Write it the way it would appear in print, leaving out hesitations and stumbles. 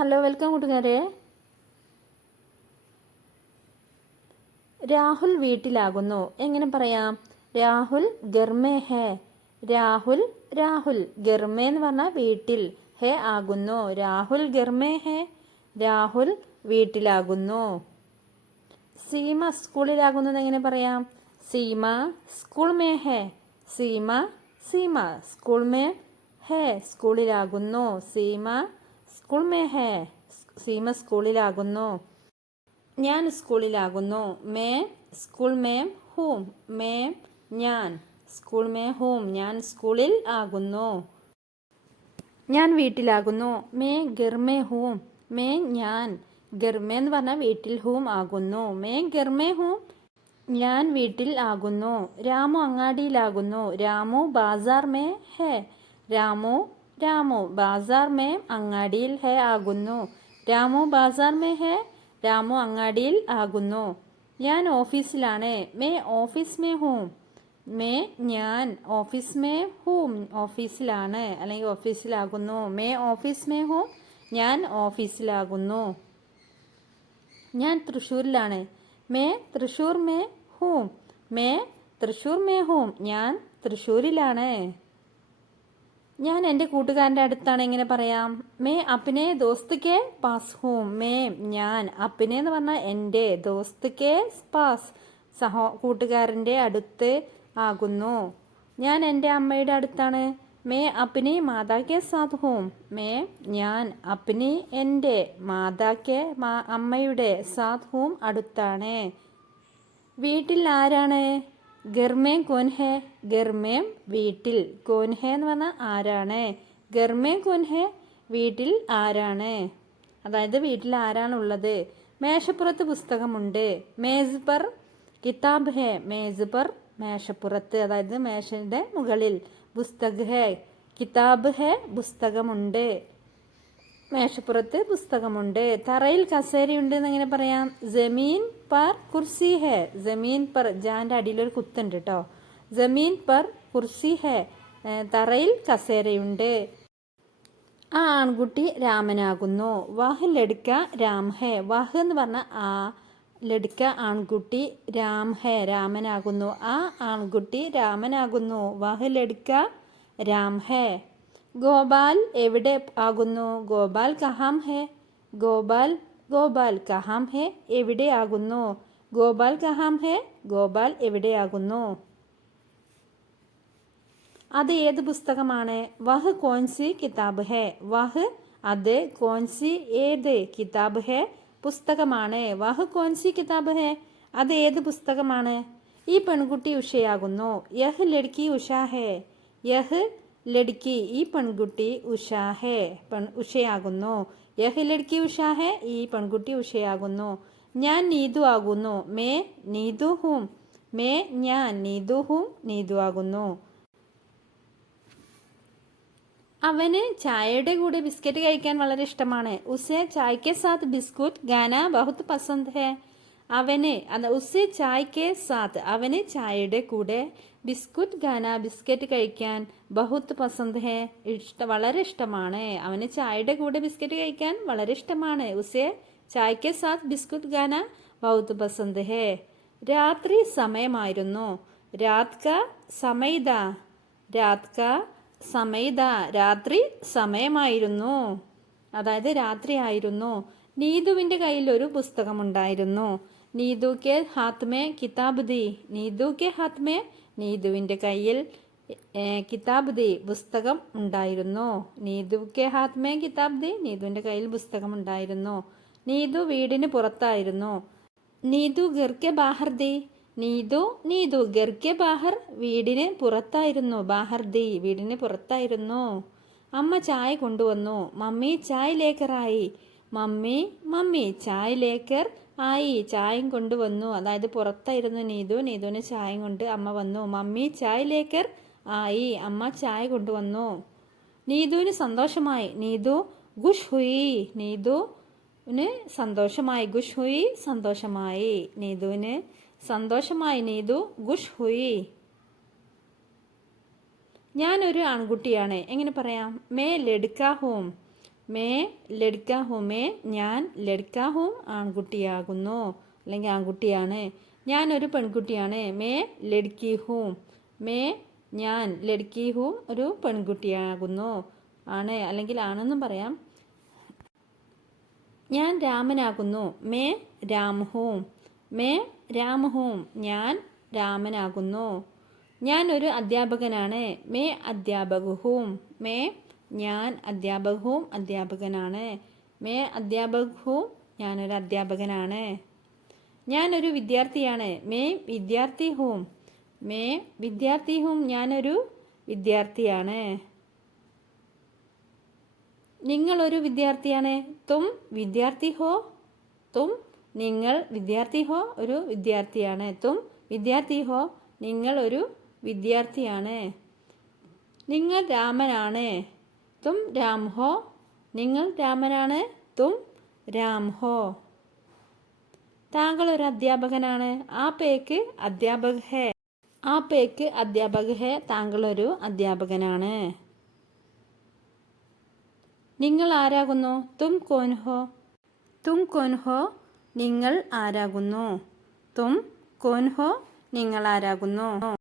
Hello, welcome കൂട്ടുകാരെ. രാഹുൽ വീട്ടിലാകുന്നു. എങ്ങനെ പറയാം? രാഹുൽ ഗർമേ ഹേ. രാഹുൽ രാഹുൽ ഗർമേ എന്ന് പറഞ്ഞാൽ വീട്ടിൽ, ഹേ ആകുന്നു. രാഹുൽ ഗർമേ ഹേ. രാഹുൽ വീട്ടിലാകുന്നു. സീമ സ്കൂളിലാകുന്നത് എങ്ങനെ പറയാം? സീമ സ്കൂൾ മേ ഹേ. സീമ സീമ സ്കൂൾ മേ ഹേ, സ്കൂളിലാകുന്നു. സീമ സ്കൂൾ മേ ഹേ, സീമ സ്കൂളിലാകുന്നു. ഞാൻ സ്കൂളിലാകുന്നു. മേ സ്കൂൾ മേം ഹൂം. മേ ഞാൻ, സ്കൂൾ മേ ഹൂം, ഞാൻ സ്കൂളിൽ ആകുന്നു. ഞാൻ വീട്ടിലാകുന്നു. മേ ഗർമേ ഹൂം. മേ ഞാൻ, ഗർമേ എന്ന് പറഞ്ഞാൽ വീട്ടിൽ, ഹൂം ആകുന്നു. മേ ഗർമേ ഹൂം, ഞാൻ വീട്ടിൽ ആകുന്നു. രാമു അങ്ങാടിയിലാകുന്നു. രാമു ബാസാർ മേ ഹേ. രാമു രാമു ബാസാർ മേ, അങ്ങാടിയിൽ, ഹേ ആകുന്നു. രാമു ബാസാർ മേ ഹേ, രാമു അങ്ങാടിയിൽ ആകുന്നു. ഞാൻ ഓഫീസിലാണ്. May office may ഹൂം. മേ ഞാൻ, ഓഫീസ് മേ ഹൂം, ഓഫീസിലാണ് അല്ലെങ്കിൽ ഓഫീസിലാകുന്നു. മേ ഓഫീസ് മേ ഹൂം, ഞാൻ ഓഫീസിലാകുന്നു. ഞാൻ തൃശ്ശൂരിലാണ്. May Thrissur may ഹൂം. May Thrissur may ഹൂം, ഞാൻ തൃശ്ശൂരിലാണ്. ഞാൻ എൻ്റെ കൂട്ടുകാരൻ്റെ അടുത്താണ്. എങ്ങനെ പറയാം? മേ അപ്നെ ദോസ്ത് കെ പാസ് ഹൂം. മേ ഞാൻ, അപ്നെ എന്ന് പറഞ്ഞാൽ എൻ്റെ, ദോസ്ത് കെ പാസ് കൂട്ടുകാരൻ്റെ അടുത്ത് ആകുന്നു. ഞാൻ എൻ്റെ അമ്മയുടെ അടുത്താണ്. മേ അപ്നി മാതാ കെ സാത്ത് ഹൂം. മേ ഞാൻ, അപ്നി എൻ്റെ, മാതാ കെ അമ്മയുടെ, സാത്ത് ഹൂം അടുത്താണ്. വീട്ടിൽ ആരാണ്? ഗർമേം കോൻ ഹേ. ഗർമേം വീട്ടിൽ, കോൻ ഹേ എന്ന് പറഞ്ഞാൽ ആരാണ്. ഗർമേം കോൻ ഹേ, വീട്ടിൽ ആരാണ്, അതായത് വീട്ടിൽ ആരാണുള്ളത്. മേശപ്പുറത്ത് പുസ്തകമുണ്ട്. മേസ് പർ കിതാബ് ഹേ. മേസ് പർ മേശപ്പുറത്ത്, അതായത് മേശയുടെ മുകളിൽ. പുസ്തക് ഹേ, കിതാബ് ഹേ, പുസ്തകമുണ്ട്. മേശപ്പുറത്ത് പുസ്തകമുണ്ട്. തറയിൽ കസേരയുണ്ട് എന്ന് എങ്ങനെ പറയാം? ജമീൻ പർ കുർസി ഹേ. ജമീൻ പർ, ജാൻ്റെ അടിയിലൊരു കുത്തുണ്ട് കേട്ടോ. ജമീൻ പർ കുർസി ഹേ, തറയിൽ കസേരയുണ്ട്. ആ ആൺകുട്ടി രാമനാകുന്നു. വാഹ് ലഡ്ക രാം ഹേ. വാഹ് എന്ന് പറഞ്ഞാൽ ആ, ലഡ്ക ആൺകുട്ടി, രാം ഹേ രാമനാകുന്നു. ആ ആൺകുട്ടി രാമനാകുന്നു. വാഹ് ലഡ്ക രാം ഹേ. ഗോപാൽ എവിടെ ആകുന്നു? ഗോപാൽ കഹാം ഹേ. ഗോപാൽ ഗോപാൽ കഹാം ഹേ, എവിടെയാകുന്നു. ഗോപാൽ കഹാം ഹേ, ഗോപാൽ എവിടെയാകുന്നു. അത് ഏത് പുസ്തകമാണ്? വഹ് കോൻസി കിതാബ് ഹേ. വഹ് അത്, കോൻസി ഏത്, കിതാബ് ഹേ പുസ്തകമാണ്. വഹ് കോൻസി കിതാബ് ഹേ, അത് ഏത് പുസ്തകമാണ്. ഈ പെൺകുട്ടി ഉഷയാകുന്നു. യഹ് ലഡ്കി ഉഷാ ഹേ. യഹ് ലഡ്കി, ഈ പെൺകുട്ടി, ഉഷാ ഹേ, ഉഷയാകുന്നു. യഹ് ലഡ്കി ഉഷാ ഹേ, ഈ പെൺകുട്ടി ഉഷയാകുന്നു. ഞാൻ നീതു ആകുന്നു. മേ നീതു ഹൂം. മേ ഞാൻ, നീതു ഹൂം, നീതു ആകുന്നു. അവന് ചായയുടെ കൂടെ ബിസ്ക്കറ്റ് കഴിക്കാൻ വളരെ ഇഷ്ടമാണ്. ഉസേ ചായക്കെ സാത്ത് ബിസ്കുറ്റ് ഗാന ബഹുത് പസന്ദ് ഹേ. അവന്, ഉസേ ചായക്കെ സാത്ത്, അവന് ചായയുടെ കൂടെ, ബിസ്കുറ്റ് ഗാന ബിസ്ക്കറ്റ് കഴിക്കാൻ, ബഹുത് പസന്ദ് ഹേ, വളരെ ഇഷ്ടമാണ്. അവന് ചായയുടെ കൂടെ ബിസ്ക്കറ്റ് കഴിക്കാൻ വളരെ ഇഷ്ടമാണ്. ഉസേ ചായക്കെ സാത്ത് ബിസ്കുറ്റ് ഗാന ബഹുത് പസന്ദ് ഹേ. രാത്രി സമയമായിരുന്നു. രാത് കാ സമയ്ദ. രാത് കാ സമയ്ദ, രാത്രി സമയമായിരുന്നു, അതായത് രാത്രിയായിരുന്നു. നീതുവിൻ്റെ കയ്യിൽ ഒരു പുസ്തകമുണ്ടായിരുന്നു. നീതു കെ ഹാത്ത് മേ കിതാബ് ദി. നീതു കെ ഹാത്ത് മേ, നീതുവിൻ്റെ കയ്യിൽ കിതാബ് ദി, പുസ്തകം ഉണ്ടായിരുന്നു. നീതു കെ ഹാത്ത് മേ കിതാബ് ദി, നീതുവിൻ്റെ കയ്യിൽ പുസ്തകം ഉണ്ടായിരുന്നു. നീതു വീടിന് പുറത്തായിരുന്നു. നീതു ഘർ കെ ബാഹർ ദി. നീതു ഘർ കെ ബാഹർ, വീടിന് പുറത്തായിരുന്നു. ബാഹർ ദി, വീടിന് പുറത്തായിരുന്നു. അമ്മ ചായ കൊണ്ടുവന്നു. മമ്മി ചായ് ലേക്കർ ആയി. മമ്മി ചായ് ലേക്കർ ആയി, ചായയും കൊണ്ടുവന്നു. അതായത് പുറത്തായിരുന്നു നീതു, നീതുവിന് ചായ കൊണ്ട് അമ്മ വന്നു. മമ്മി ചായ് ലേക്കർ ആയി, അമ്മ ചായ കൊണ്ടുവന്നു. നീതുവിന് സന്തോഷമായി. നീതു ഖുഷ് ഹുയി. നീതുവിന് സന്തോഷമായി. ഖുഷ് ഹുയി, സന്തോഷമായി. നീതുവിന് സന്തോഷമായി. നീതു ഖുഷ് ഹുയി. ഞാനൊരു ആൺകുട്ടിയാണ്. എങ്ങനെ പറയാം? മേ ലഡ്ക ഹൂം. മേ ലഡ്ക ഹൂം മേ ഞാൻ ലഡ്ക ഹൂം ആൺകുട്ടിയാകുന്നു അല്ലെങ്കിൽ ആൺകുട്ടിയാണ്. ഞാനൊരു പെൺകുട്ടിയാണ്. മേ ലഡ്കി ഹൂം മേ ഞാൻ ലഡ്കി ഹൂം ഒരു പെൺകുട്ടിയാകുന്നു ആണ് അല്ലെങ്കിൽ ആണെന്നും പറയാം. ഞാൻ രാമനാകുന്നു. മേ രാം ഹൂം മേ രാം ഹൂം ഞാൻ രാമനാകുന്നു. ഞാൻ ഒരു അധ്യാപകനാണ്. മേ അധ്യാപക് ഹൂം മേ ഞാൻ അധ്യാപക് ഹൂം അധ്യാപകനാണ്. മേ അധ്യാപക് ഹൂം ഞാനൊരു അധ്യാപകനാണ്. ഞാനൊരു വിദ്യാർത്ഥിയാണ്. മേ വിദ്യാർത്ഥി ഹൂം മേ വിദ്യാർത്ഥി ഹൂം ഞാനൊരു വിദ്യാർത്ഥിയാണ്. നിങ്ങളൊരു വിദ്യാർത്ഥിയാണ്. തും വിദ്യാർത്ഥി ഹോ തും നിങ്ങൾ വിദ്യാർത്ഥി ഹോ ഒരു വിദ്യാർത്ഥിയാണ്. തും വിദ്യാർത്ഥി ഹോ നിങ്ങൾ ഒരു വിദ്യാർത്ഥിയാണ്. നിങ്ങൾ രാമനാണ്. തും രാം ഹോ നിങ്ങൾ രാമനാണ്. തും രാം ഹോ. താങ്കൾ ഒരു അധ്യാപകനാണ്. ആപ് ഏക് അധ്യാപക് ഹേ ആപ് ഏക് അധ്യാപക് ഹേ താങ്കൾ ഒരു അധ്യാപകനാണ്. നിങ്ങൾ ആരാകുന്നു. തും കോൻ ഹോ തും കോൻ ഹോ നിങ്ങൾ ആരാകുന്നു. തും കോൻ ഹോ നിങ്ങൾ ആരാകുന്നു.